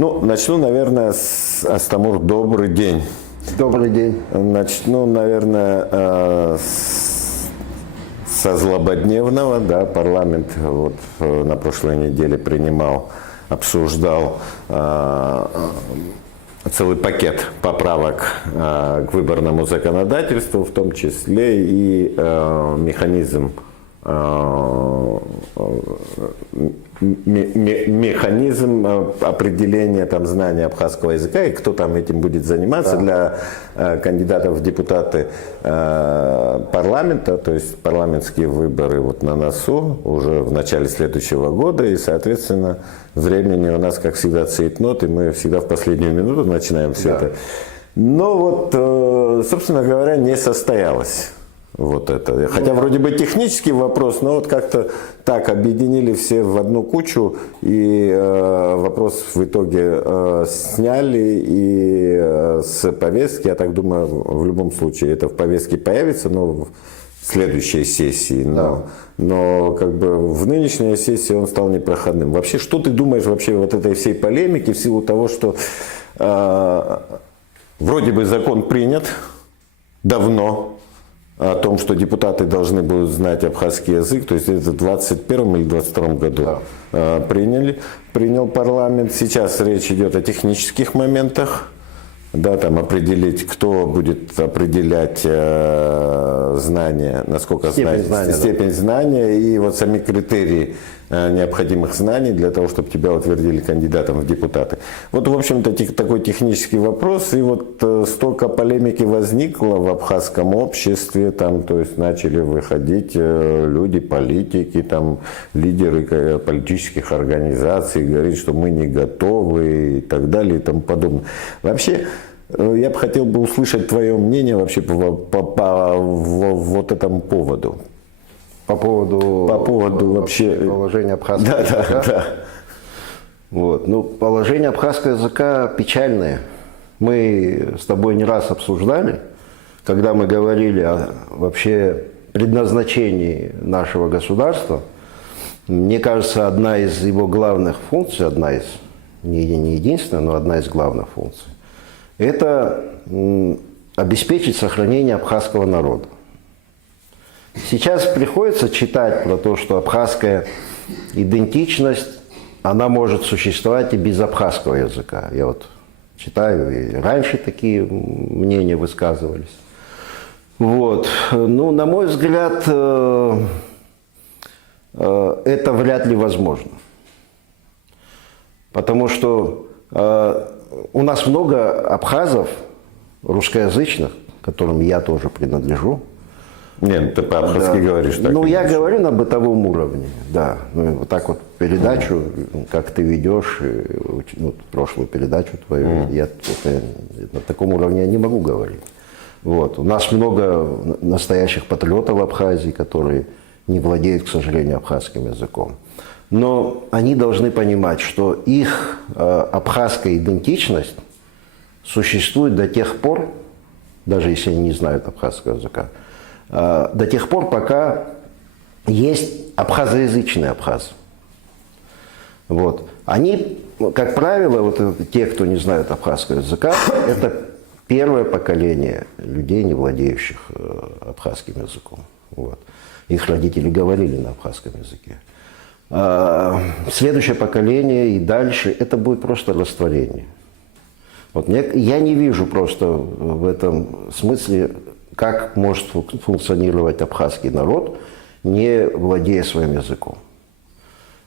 Ну, начну, наверное, Астамур, добрый день. Добрый день. Начну, наверное, со злободневного, да, парламент вот на прошлой неделе обсуждал целый пакет поправок к выборному законодательству, в том числе и механизм определения там, знания абхазского языка и кто там этим будет заниматься для кандидатов в депутаты парламента, то есть парламентские выборы вот на носу уже в начале следующего года, и, соответственно, времени у нас, как всегда, цейтнот, и мы всегда в последнюю минуту начинаем все это. Но вот, собственно говоря, не состоялось. Вот это. Хотя вроде бы технический вопрос, но вот как-то так объединили все в одну кучу, и вопрос в итоге сняли и с повестки, я так думаю, в любом случае это в повестке появится, но в следующей сессии. Но как бы в нынешней сессии он стал непроходным. Вообще, что ты думаешь вообще вот этой всей полемики в силу того, что вроде бы закон принят давно, о том, что депутаты должны будут знать абхазский язык, то есть это в 2021 или 2022 году принял парламент. Сейчас речь идет о технических моментах, да, там определить, кто будет определять знания, насколько степень знания и вот сами критерии необходимых знаний для того, чтобы тебя утвердили кандидатом в депутаты. Вот, в общем-то, такой технический вопрос, и вот столько полемики возникло в абхазском обществе, там, то есть начали выходить люди, политики, там, лидеры политических организаций, говорить, что мы не готовы и так далее и тому подобное. Вообще, я бы хотел услышать твое мнение вообще по вот этому поводу. По поводу вообще положения абхазского языка. Да. Вот. Ну, положение абхазского языка печальное. Мы с тобой не раз обсуждали, когда мы говорили о вообще предназначении нашего государства. Мне кажется, одна из его главных функций, не единственная, но одна из главных функций, это обеспечить сохранение абхазского народа. Сейчас приходится читать про то, что абхазская идентичность, она может существовать и без абхазского языка. Я вот читаю, и раньше такие мнения высказывались. Вот. Ну, на мой взгляд, это вряд ли возможно. Потому что у нас много абхазов русскоязычных, к которым я тоже принадлежу. Нет, ты по-абхазски говоришь. Так ну, я говорю на бытовом уровне, да. Ну, вот так вот передачу, как ты ведешь, ну, прошлую передачу твою, я на таком уровне я не могу говорить. Вот. У нас много настоящих патриотов в Абхазии, которые не владеют, к сожалению, абхазским языком. Но они должны понимать, что их абхазская идентичность существует до тех пор, даже если они не знают абхазского языка, до тех пор, пока есть абхазоязычные абхазы. Вот. Они, как правило, вот те, кто не знают абхазского языка, это первое поколение людей, не владеющих абхазским языком. Вот. Их родители говорили на абхазском языке. Следующее поколение и дальше это будет просто растворение. Вот я не вижу просто в этом смысле, как может функционировать абхазский народ, не владея своим языком.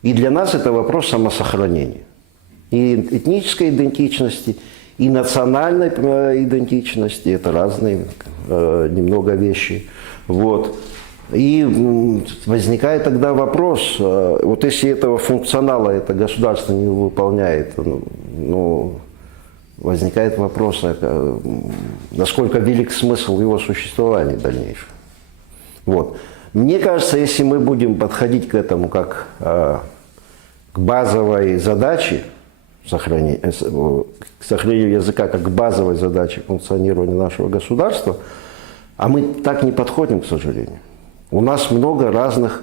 И для нас это вопрос самосохранения. И этнической идентичности, и национальной идентичности. Это разные немного вещи. Вот. И возникает тогда вопрос, вот если этого функционала это государство не выполняет, ну, возникает вопрос, насколько велик смысл его существования дальнейшего. Вот. Мне кажется, если мы будем подходить к этому как к базовой задаче, к сохранению языка как к базовой задаче функционирования нашего государства, а мы так не подходим, к сожалению. У нас много разных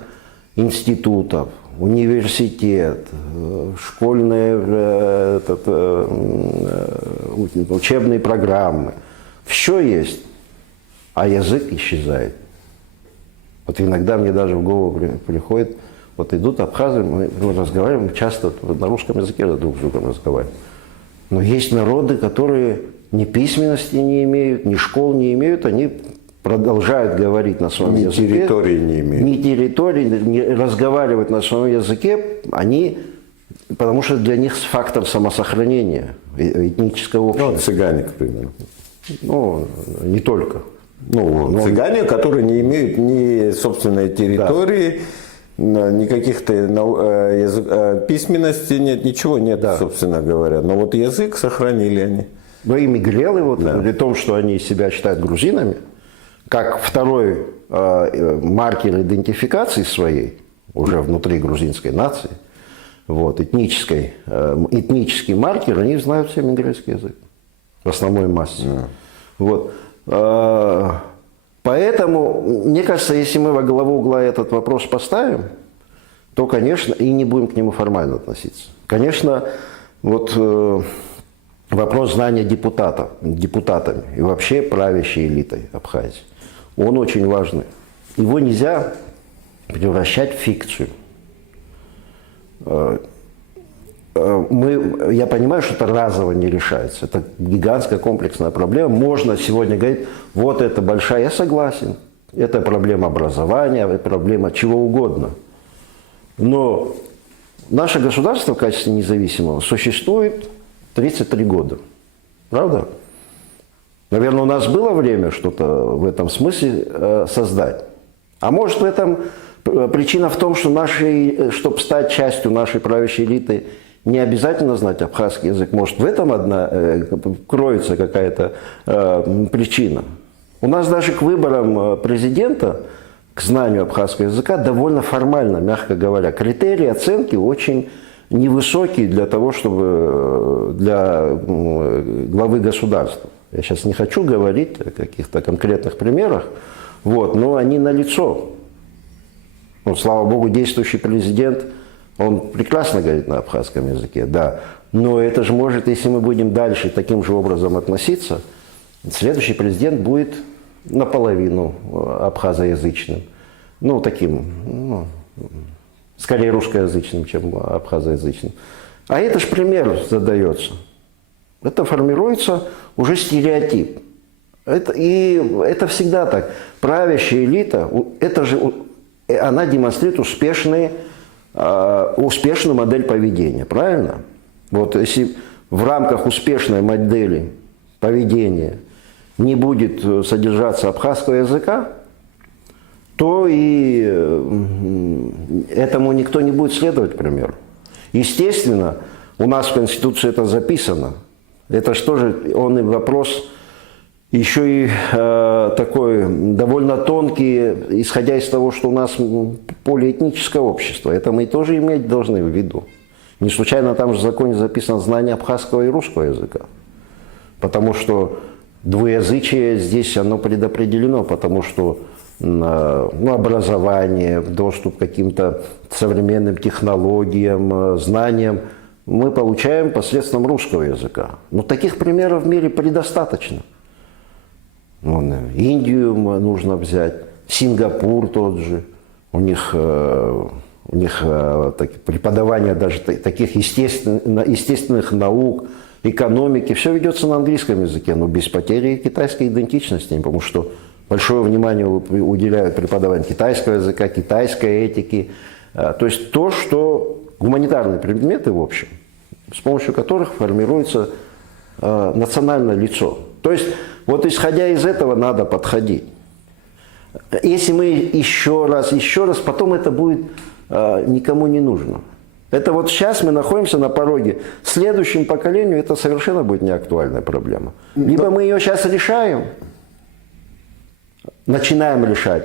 институтов, университет, школьные учебные программы. Все есть, а язык исчезает. Вот иногда мне даже в голову приходит, вот идут абхазы, мы разговариваем, часто на русском языке друг с другом разговариваем. Но есть народы, которые ни письменности не имеют, ни школ не имеют, они продолжают говорить на своем языке. Ни территории не имеют. Ни территории, не разговаривать на своем языке, потому что для них фактор самосохранения этнического общества. Ну, цыгане, к примеру. Ну, не только. Цыгане, которые не имеют ни собственной территории, ни каких-то письменности нет, ничего нет, собственно говоря. Но вот язык сохранили они. Но и мигрелы, при том, что они себя считают грузинами, как второй маркер идентификации своей, уже внутри грузинской нации, этнический маркер, они знают все мигрельский язык в основной массе. Поэтому, мне кажется, если мы во главу угла этот вопрос поставим, то, конечно, и не будем к нему формально относиться. Конечно, вопрос знания депутатами и вообще правящей элитой Абхазии, он очень важный. Его нельзя превращать в фикцию. Я понимаю, что это разово не решается. Это гигантская комплексная проблема. Можно сегодня говорить, вот это большая, я согласен. Это проблема образования, это проблема чего угодно. Но наше государство в качестве независимого существует 33 года. Правда? Наверное, у нас было время что-то в этом смысле создать. А может, в этом причина в том, что чтобы стать частью нашей правящей элиты, не обязательно знать абхазский язык. Может, в этом кроется какая-то причина. У нас даже к выборам президента, к знанию абхазского языка довольно формально, мягко говоря. Критерии оценки очень невысокие для того, чтобы для главы государства. Я сейчас не хочу говорить о каких-то конкретных примерах, но они налицо. Слава богу, действующий президент, он прекрасно говорит на абхазском языке, да. Но это же может, если мы будем дальше таким же образом относиться, следующий президент будет наполовину абхазоязычным. Скорее русскоязычным, чем абхазоязычным. А это же пример задается. Это формируется уже стереотип. Это всегда так. Правящая элита, она демонстрирует успешную модель поведения. Правильно? Если в рамках успешной модели поведения не будет содержаться абхазского языка, то и этому никто не будет следовать, к примеру. Естественно, у нас в Конституции это записано. Это же тоже он и вопрос еще и такой довольно тонкий, исходя из того, что у нас полиэтническое общество. Это мы тоже иметь должны в виду. Не случайно там же в законе записано знание абхазского и русского языка. Потому что двуязычие здесь оно предопределено, потому что образование, доступ к каким-то современным технологиям, знаниям мы получаем посредством русского языка. Но таких примеров в мире предостаточно. Индию нужно взять, Сингапур тот же. У них преподавание даже таких естественных наук, экономики, все ведется на английском языке, но без потери китайской идентичности, потому что большое внимание уделяют преподаванию китайского языка, китайской этики. То есть то, что гуманитарные предметы, в общем, с помощью которых формируется национальное лицо. То есть исходя из этого надо подходить. Если мы еще раз, потом это будет никому не нужно. Это сейчас мы находимся на пороге. Следующему поколению это совершенно будет неактуальная проблема. Либо мы ее сейчас решаем, начинаем решать,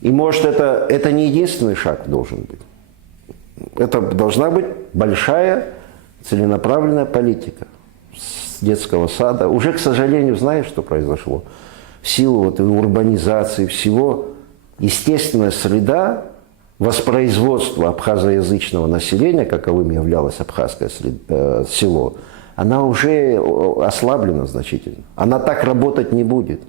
и может это не единственный шаг должен быть. Это должна быть большая целенаправленная политика с детского сада. Уже, к сожалению, знаешь, что произошло? В силу урбанизации всего, естественная среда воспроизводства абхазоязычного населения, каковым являлось абхазское село, она уже ослаблена значительно. Она так работать не будет.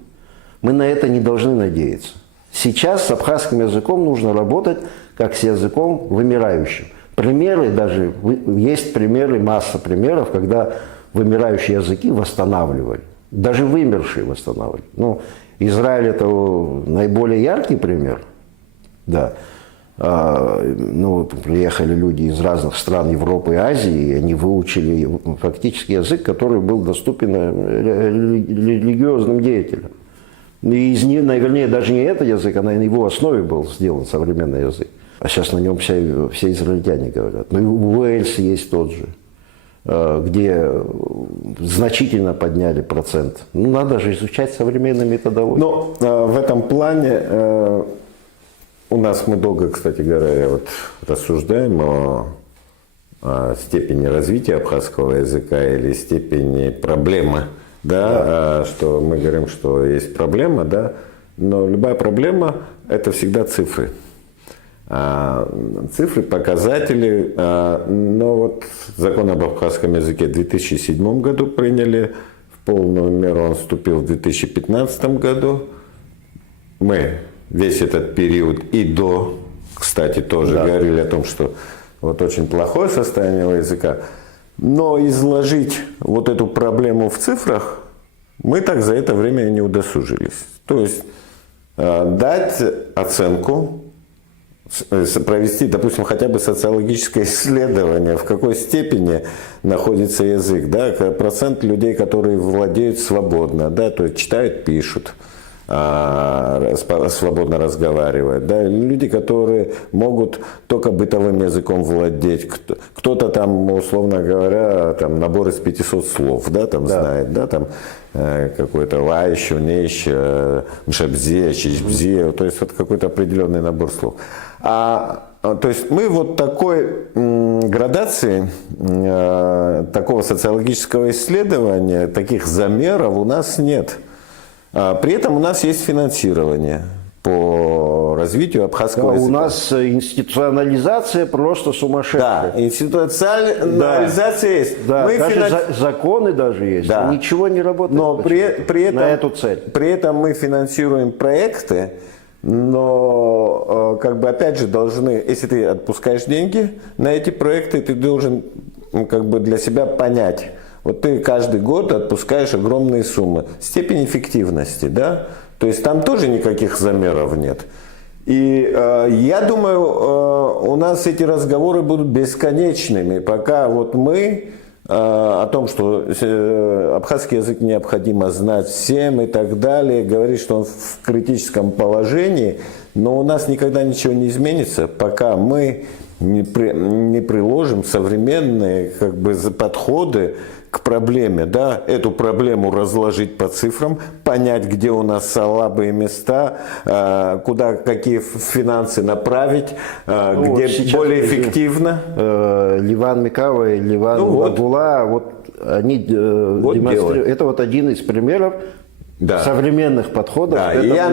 Мы на это не должны надеяться. Сейчас с абхазским языком нужно работать как с языком вымирающим. Примеры даже, есть примеры, масса примеров, когда вымирающие языки восстанавливали. Даже вымершие восстанавливали. Ну, Израиль – это наиболее яркий пример. Да. Ну, приехали люди из разных стран Европы и Азии, и они выучили фактически язык, который был доступен религиозным деятелям. И вернее, даже не этот язык, а на его основе был сделан современный язык. А сейчас на нем все израильтяне говорят. Ну и Уэльс есть тот же, где значительно подняли процент. Ну, надо же изучать современные методологии. Но в этом плане у нас мы долго, кстати говоря, вот рассуждаем о степени развития абхазского языка или степени проблемы, да, что мы говорим, что есть проблема, да, но любая проблема – это всегда цифры. Цифры, показатели, но вот закон об абхазском языке в 2007 году приняли, в полную меру он вступил в 2015 году. Мы весь этот период и до, кстати, тоже говорили о том, что вот очень плохое состояние языка, но изложить вот эту проблему в цифрах мы так за это время и не удосужились. То есть дать оценку, провести, допустим, хотя бы социологическое исследование, в какой степени находится язык, да, процент людей, которые владеют свободно, да, то есть читают, пишут, свободно разговаривают, да, люди, которые могут только бытовым языком владеть, кто-то там, условно говоря, там набор из 500 слов, да, там знает, да, там какой-то лаищ, нещ, мшабзе, чичбзе, то есть вот какой-то определенный набор слов. То есть мы вот такой градации, такого социологического исследования, таких замеров у нас нет. При этом у нас есть финансирование по развитию абхазского языка. У нас институционализация просто сумасшедшая. Да, институционализация есть. Да, даже законы даже есть. Да. Ничего не работает. Но при этом, на эту цель. При этом мы финансируем проекты, но как бы опять же должны, если ты отпускаешь деньги на эти проекты, ты должен как бы для себя понять. Вот ты каждый год отпускаешь огромные суммы. Степень эффективности, да? То есть там тоже никаких замеров нет. И я думаю, у нас эти разговоры будут бесконечными, пока вот мы о том, что абхазский язык необходимо знать всем и так далее, говорит, что он в критическом положении, но у нас никогда ничего не изменится, пока мы не приложим современные как бы подходы к проблеме, да, эту проблему разложить по цифрам, понять, где у нас слабые места, куда какие финансы направить, где более эффективно. Ливан Микава и Ливан Багула, вот они демонстрируют. Это вот один из примеров современных подходов. Да, и я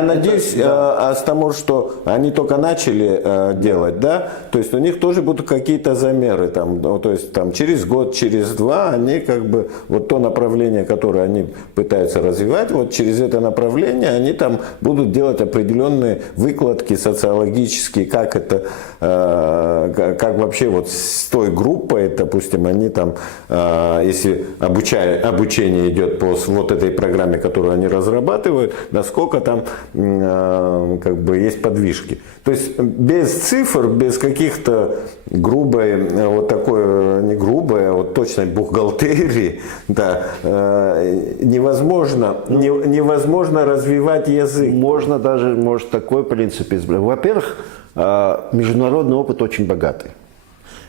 надеюсь, Астамур, что они только начали делать, да, то есть у них тоже будут какие-то замеры, там, ну, то есть там через год, через два они как бы, вот то направление, которое они пытаются развивать, вот через это направление они там будут делать определенные выкладки социологические, как это, как вообще вот с той группой, допустим, они там, если обучение идет по вот этой программе, которую они разрабатывают, насколько там как бы есть подвижки. То есть без цифр, без каких-то грубой, вот такой, не грубой, а вот точной бухгалтерии, да, невозможно развивать язык. Можно даже, может, такой принцип избрать. Во-первых, международный опыт очень богатый.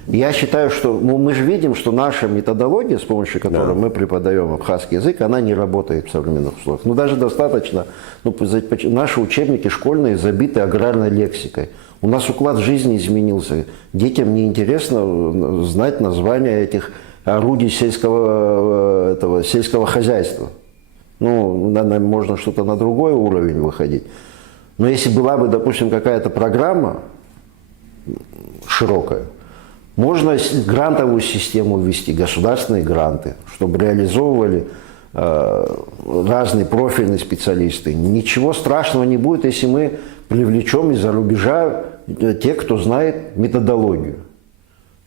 Я считаю, что мы же видим, что наша методология, с помощью которой мы преподаем абхазский язык, она не работает в современных условиях. Ну, даже достаточно, наши учебники школьные забиты аграрной лексикой. У нас уклад жизни изменился. Детям неинтересно знать названия этих орудий сельского хозяйства. Ну, можно что-то на другой уровень выходить. Но если была бы, допустим, какая-то программа широкая, можно грантовую систему ввести, государственные гранты, чтобы реализовывали разные профильные специалисты. Ничего страшного не будет, если мы привлечем из-за рубежа тех, кто знает методологию.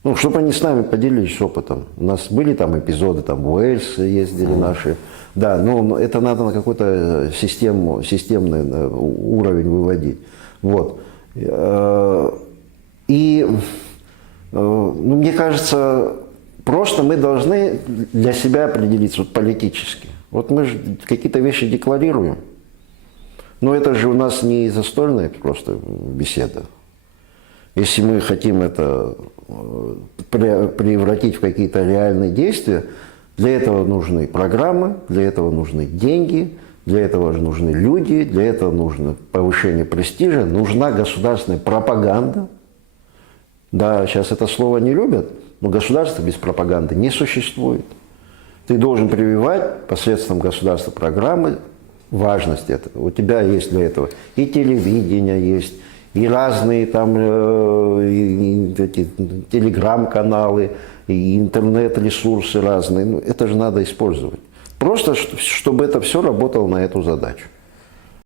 Ну, чтобы они с нами поделились опытом. У нас были там эпизоды, там в Уэльс ездили наши. Да, но это надо на какой-то системный уровень выводить. Вот. И ну, мне кажется, просто мы должны для себя определиться вот, политически. Вот мы же какие-то вещи декларируем. Но это же у нас не застольная просто беседа. Если мы хотим это превратить в какие-то реальные действия, для этого нужны программы, для этого нужны деньги, для этого же нужны люди, для этого нужно повышение престижа, нужна государственная пропаганда. Да, сейчас это слово не любят, но государство без пропаганды не существует. Ты должен прививать посредством государства программы важность этого. У тебя есть для этого и телевидение есть, и разные там эти телеграм-каналы, и интернет-ресурсы разные. Ну, это же надо использовать. Просто, чтобы это все работало на эту задачу.